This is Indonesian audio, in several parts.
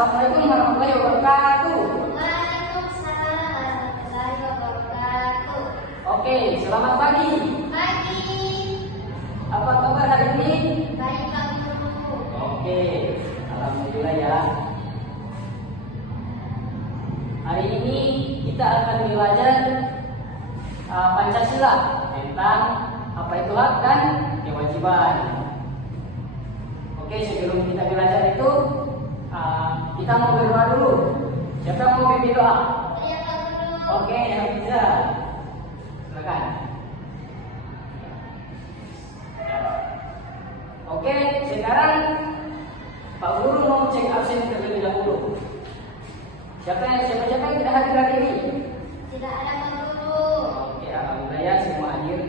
Assalamualaikum warahmatullahi wabarakatuh. Waalaikumsalam warahmatullahi wabarakatuh. Oke, selamat pagi. Pagi. Apa kabar hari ini? Baik Pak Guru. Oke, alhamdulillah ya. Hari ini kita akan belajar Pancasila tentang apa itu hak dan kewajiban. Oke, sebelum kita belajar itu kita mau berdoa dulu. Siapa yang mau pimpin doa? Saya Pak Guru. Oke, yang bisa. Silakan. Oke, sekarang Pak Guru mau cek absen terlebih dahulu. Siapa yang tidak hadir hari ini? Tidak ada Pak Guru. Oke, alhamdulillah ya semua hadir.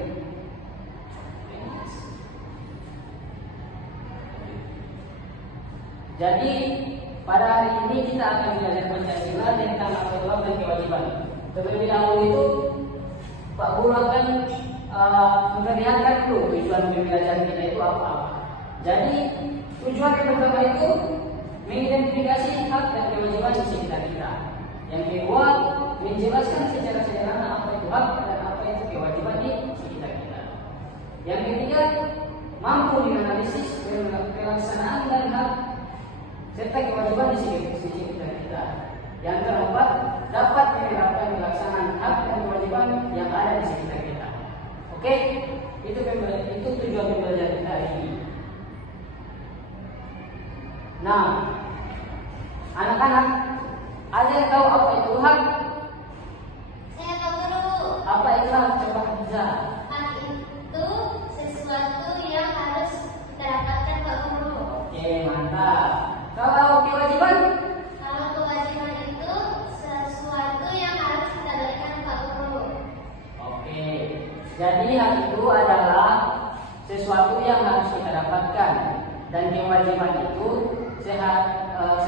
Jadi pada hari ini kita akan belajar Pancasila tentang hak dan kewajiban. Terlebih dahulu itu Pak Guru akan memperlihatkan dulu tujuan pembelajaran kita itu apa. Jadi tujuan yang pertama itu mengidentifikasi hak dan kewajiban di sekitar kita. Yang kedua, menjelaskan secara sederhana apa itu hak dan apa itu kewajiban di sekitar kita. Yang ketiga, mampu menganalisis pelaksanaan dan hak serta kewajiban di sekitar kita. Yang keempat, dapat menerapkan pelaksanaan hak dan kewajiban yang ada di sekitar kita. Oke, itu tujuan pembelajaran kita hari ini. Nah, anak-anak, ada yang tahu apa itu hak? Saya Pak Guru. Apa itu hak? Coba bisa. Hak itu sesuatu yang harus kita dapatkan Pak Guru. Oke, mantap. Kalau kewajiban? Kalau kewajiban itu sesuatu yang harus kita berikan Pak Guru. Oke. Jadi hak itu adalah sesuatu yang harus kita dapatkan dan kewajiban itu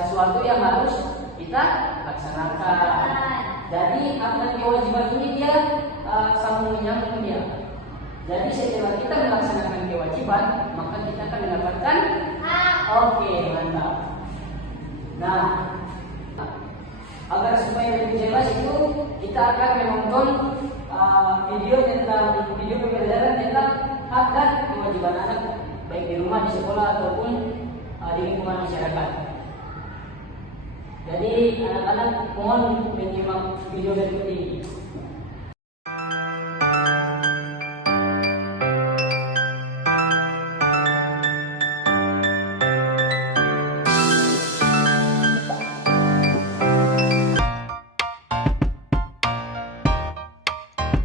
sesuatu yang harus kita laksanakan. Jadi hak dan kewajiban ini dia sambung menyambung dia. Jadi setelah kita melaksanakan kewajiban, maka kita akan mendapatkan Hak. oke, mantap. Nah, agar supaya lebih jelas itu kita akan menonton video pembelajaran tentang hak dan kewajiban anak baik di rumah, di sekolah ataupun di lingkungan masyarakat. Jadi anak-anak mohon menyimak video berikut ini.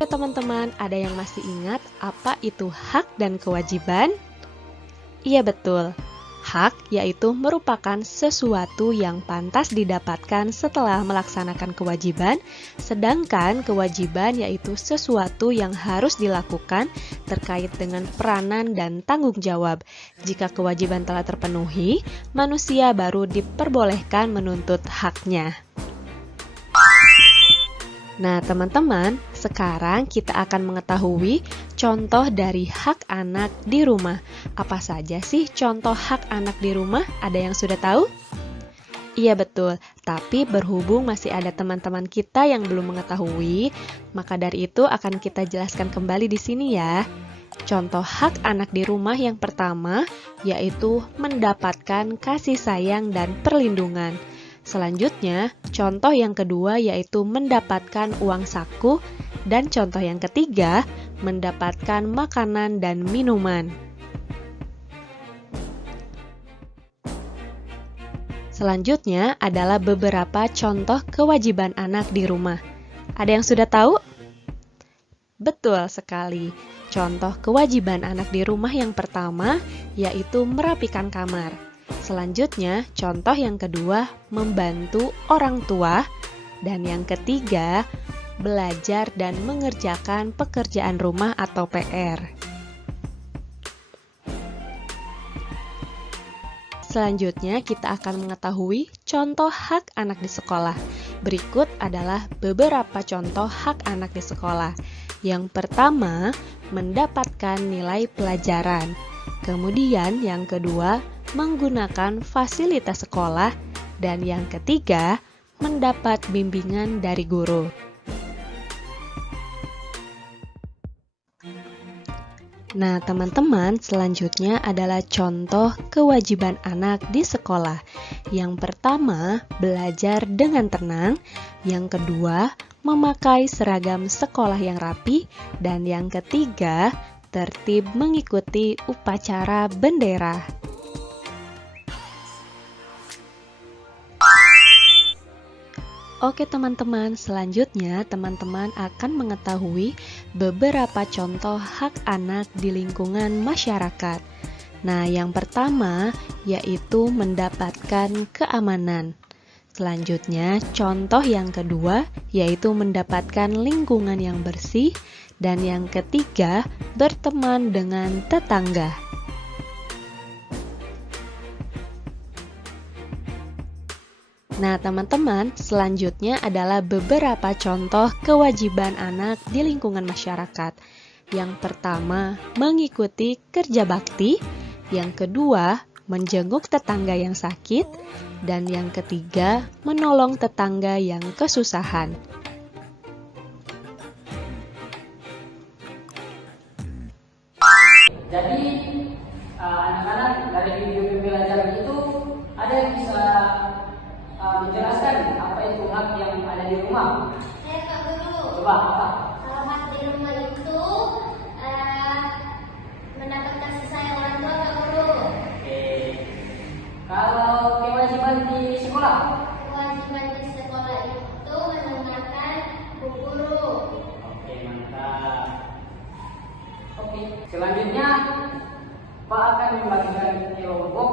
Teman-teman, ada yang masih ingat apa itu hak dan kewajiban? Iya betul, hak yaitu merupakan sesuatu yang pantas didapatkan setelah melaksanakan kewajiban, sedangkan kewajiban yaitu sesuatu yang harus dilakukan terkait dengan peranan dan tanggung jawab. Jika kewajiban telah terpenuhi, manusia baru diperbolehkan menuntut haknya. Nah, teman-teman, sekarang kita akan mengetahui contoh dari hak anak di rumah. Apa saja sih contoh hak anak di rumah? Ada yang sudah tahu? Iya betul, tapi berhubung masih ada teman-teman kita yang belum mengetahui, maka dari itu akan kita jelaskan kembali di sini ya. Contoh hak anak di rumah yang pertama yaitu mendapatkan kasih sayang dan perlindungan. Selanjutnya, contoh yang kedua yaitu mendapatkan uang saku, dan contoh yang ketiga, mendapatkan makanan dan minuman. Selanjutnya adalah beberapa contoh kewajiban anak di rumah. Ada yang sudah tahu? Betul sekali. Contoh kewajiban anak di rumah yang pertama yaitu merapikan kamar. Selanjutnya, contoh yang kedua, membantu orang tua. Dan yang ketiga, belajar dan mengerjakan pekerjaan rumah atau PR. Selanjutnya, kita akan mengetahui contoh hak anak di sekolah. Berikut adalah beberapa contoh hak anak di sekolah. Yang pertama, mendapatkan nilai pelajaran. Kemudian yang kedua, menggunakan fasilitas sekolah. Dan yang ketiga, mendapat bimbingan dari guru. Nah, teman-teman, selanjutnya adalah contoh kewajiban anak di sekolah. Yang pertama, belajar dengan tenang. Yang kedua, memakai seragam sekolah yang rapi. Dan yang ketiga, tertib mengikuti upacara bendera. Oke teman-teman, selanjutnya teman-teman akan mengetahui beberapa contoh hak anak di lingkungan masyarakat. Nah, yang pertama yaitu mendapatkan keamanan. Selanjutnya, contoh yang kedua yaitu mendapatkan lingkungan yang bersih. Dan yang ketiga, berteman dengan tetangga. Nah, teman-teman, selanjutnya adalah beberapa contoh kewajiban anak di lingkungan masyarakat. Yang pertama, mengikuti kerja bakti. Yang kedua, menjenguk tetangga yang sakit. Dan yang ketiga, menolong tetangga yang kesusahan. Jadi anak-anak dari video pembelajaran itu ada yang bisa menjelaskan apa itu hak yang ada di rumah. Pak Guru. Coba apa? Kalau hak di rumah itu mendapat kasih sayang orang tua, Pak Guru. Oke. Kalau kewajiban di sekolah? Kewajiban di sekolah itu mendengarkan Bu Guru. Oke, mantap. Oke, selanjutnya Pak akan membagikan kelompok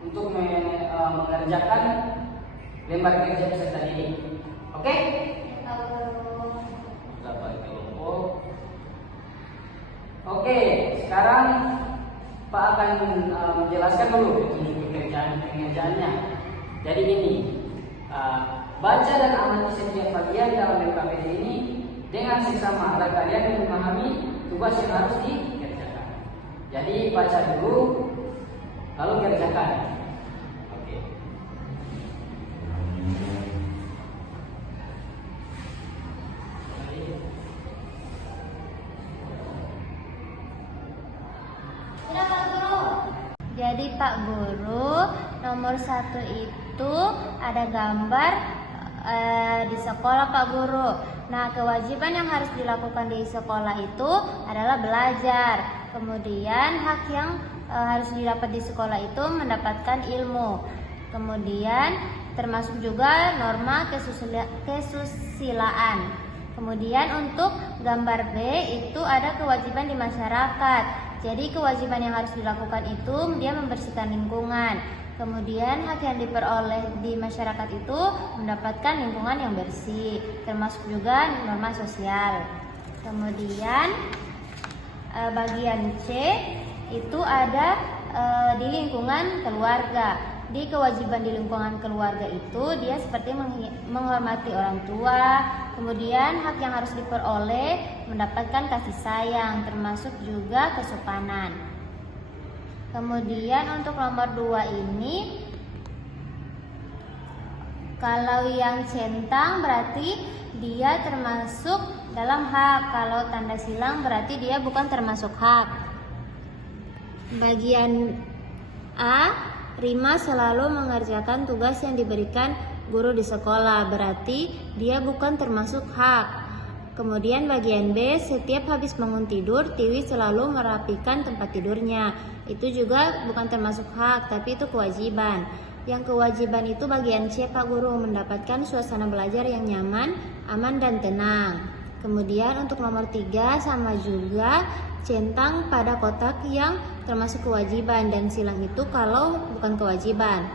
untuk mengerjakan lembar kerja peserta didik. Oke? Pak Guru. Dapat kelompok. Oke, sekarang Pak akan menjelaskan dulu petunjuk pengerjaannya. Jadi ini, baca dan amati setiap bagian dalam LKPD ini dengan seksama agar kalian memahami tugas yang harus dikerjakan. Jadi baca dulu, lalu kerjakan. Oke. Sudah, Pak Guru. Jadi Pak Guru, nomor 1 itu ada gambar di sekolah, Pak Guru. Nah, kewajiban yang harus dilakukan di sekolah itu adalah belajar. Kemudian hak yang harus didapat di sekolah itu mendapatkan ilmu. Kemudian termasuk juga norma kesusilaan. Kemudian untuk gambar B itu ada kewajiban di masyarakat. Jadi kewajiban yang harus dilakukan itu dia membersihkan lingkungan. Kemudian hak yang diperoleh di masyarakat itu mendapatkan lingkungan yang bersih, termasuk juga norma sosial. Kemudian bagian C itu ada di lingkungan keluarga. Di kewajiban di lingkungan keluarga itu dia seperti menghormati orang tua. Kemudian hak yang harus diperoleh mendapatkan kasih sayang, termasuk juga kesopanan. Kemudian untuk nomor 2 ini, kalau yang centang berarti dia termasuk dalam hak. Kalau tanda silang berarti dia bukan termasuk hak. Bagian A, Rima selalu mengerjakan tugas yang diberikan guru di sekolah, berarti dia bukan termasuk hak. Kemudian bagian B, setiap habis bangun tidur, Tiwi selalu merapikan tempat tidurnya. Itu juga bukan termasuk hak, tapi itu kewajiban. Yang kewajiban itu bagian C, Pak Guru, mendapatkan suasana belajar yang nyaman, aman, dan tenang. Kemudian untuk nomor 3 sama juga, centang pada kotak yang termasuk kewajiban, dan silang itu kalau bukan kewajiban.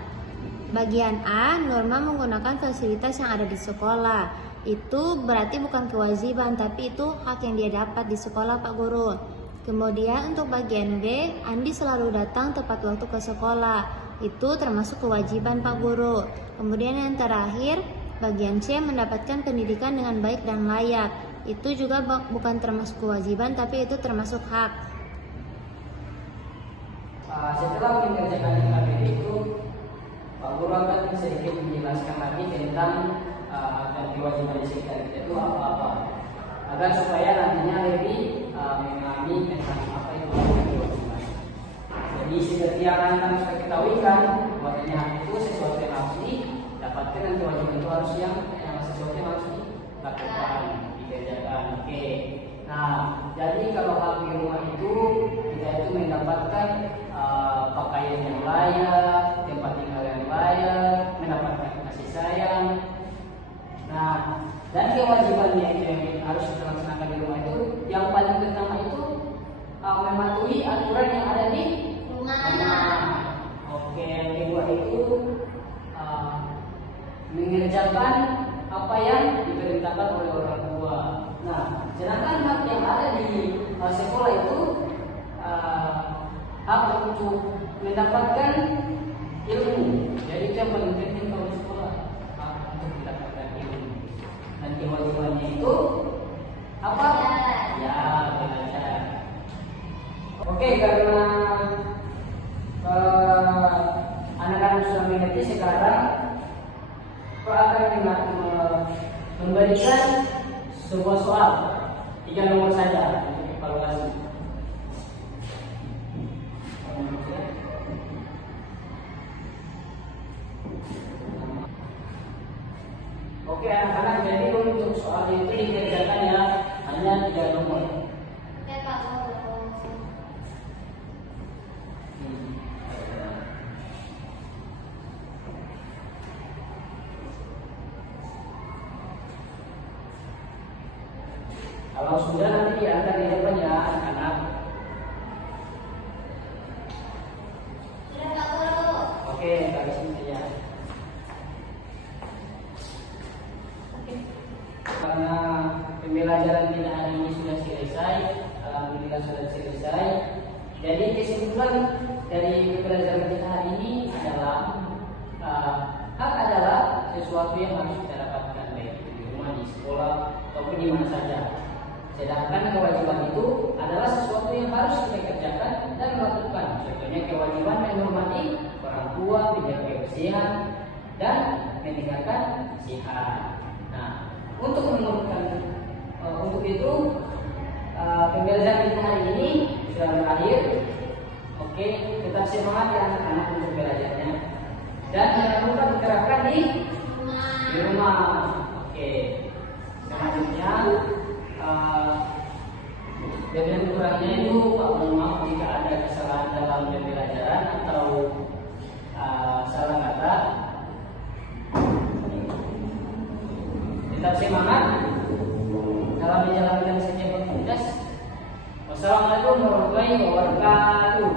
Bagian A, norma menggunakan fasilitas yang ada di sekolah. Itu berarti bukan kewajiban, tapi itu hak yang dia dapat di sekolah, Pak Guru. Kemudian untuk bagian B, Andi selalu datang tepat waktu ke sekolah. Itu termasuk kewajiban, Pak Guru. Kemudian yang terakhir, bagian C, mendapatkan pendidikan dengan baik dan layak. Itu juga bukan termasuk kewajiban, tapi itu termasuk hak. Setelah mengerjakan LKPD itu, Pak Guru akan sedikit menjelaskan lagi tentang kewajiban di sekitar kita itu apa-apa, agar supaya nantinya lebih memahami tentang apa itu kewajiban. Jadi seperti yang anak sudah ketahui kan, bahwasanya hak itu sesuatu yang harus didapatkan dan kewajiban itu harus yang sesuatu yang harus dilakukan, dikerjakan. Oke. Nah, jadi kalau hak di rumah itu kita itu mendapatkan pakaian yang layak, tempat tinggal yang layak, mendapatkan kasih sayang. Nah, dan kewajibannya itu yang harus kita laksanakan di rumah itu, yang paling pertama itu mematuhi aturan yang ada di rumah. Oke, yang kedua itu mengerjakan apa yang diperintahkan oleh orang tua. Nah, sedangkan hak yang ada di sekolah itu hak untuk mendapatkan ilmu. Jadi itu yang paling penting kalau di sekolah, hak untuk mendapatkan ilmu. Dan kewajibannya itu apa? Ya, belajar. Oke, karena anak-anak sudah mengerti sekarang, Pak akan memberikan sebuah soal 3 nomor saja untuk evaluasi. Oke anak-anak, jadi untuk soal itu dikerjakan ya hanya 3 nomor. Kalau sudah nanti diantar di depan ya anak-anak. Oke, dari sini saja. Karena pembelajaran kita hari ini sudah selesai, alhamdulillah sudah selesai. Jadi kesimpulan dari pembelajaran kita hari ini adalah hak adalah sesuatu yang harus kita dapatkan baik di rumah, di sekolah, ataupun di mana saja. Sedangkan kewajiban itu adalah sesuatu yang harus kita kerjakan dan lakukan. Contohnya kewajiban menghormati orang tua, menjaga kebersihan, dan meninggalkan kasihan. Nah, untuk itu pembelajaran kita hari ini sudah berakhir. Oke, tetap semangat ya anak-anak untuk belajarnya. Dan jangan lupa diterapkan di rumah. Oke, selanjutnya dan kurangnya itu Pak mohon maaf jika ada kesalahan dalam pembelajaran atau salah kata. Tetap semangat dalam menjalankan setiap aktivitas. Wassalamualaikum warahmatullahi wabarakatuh.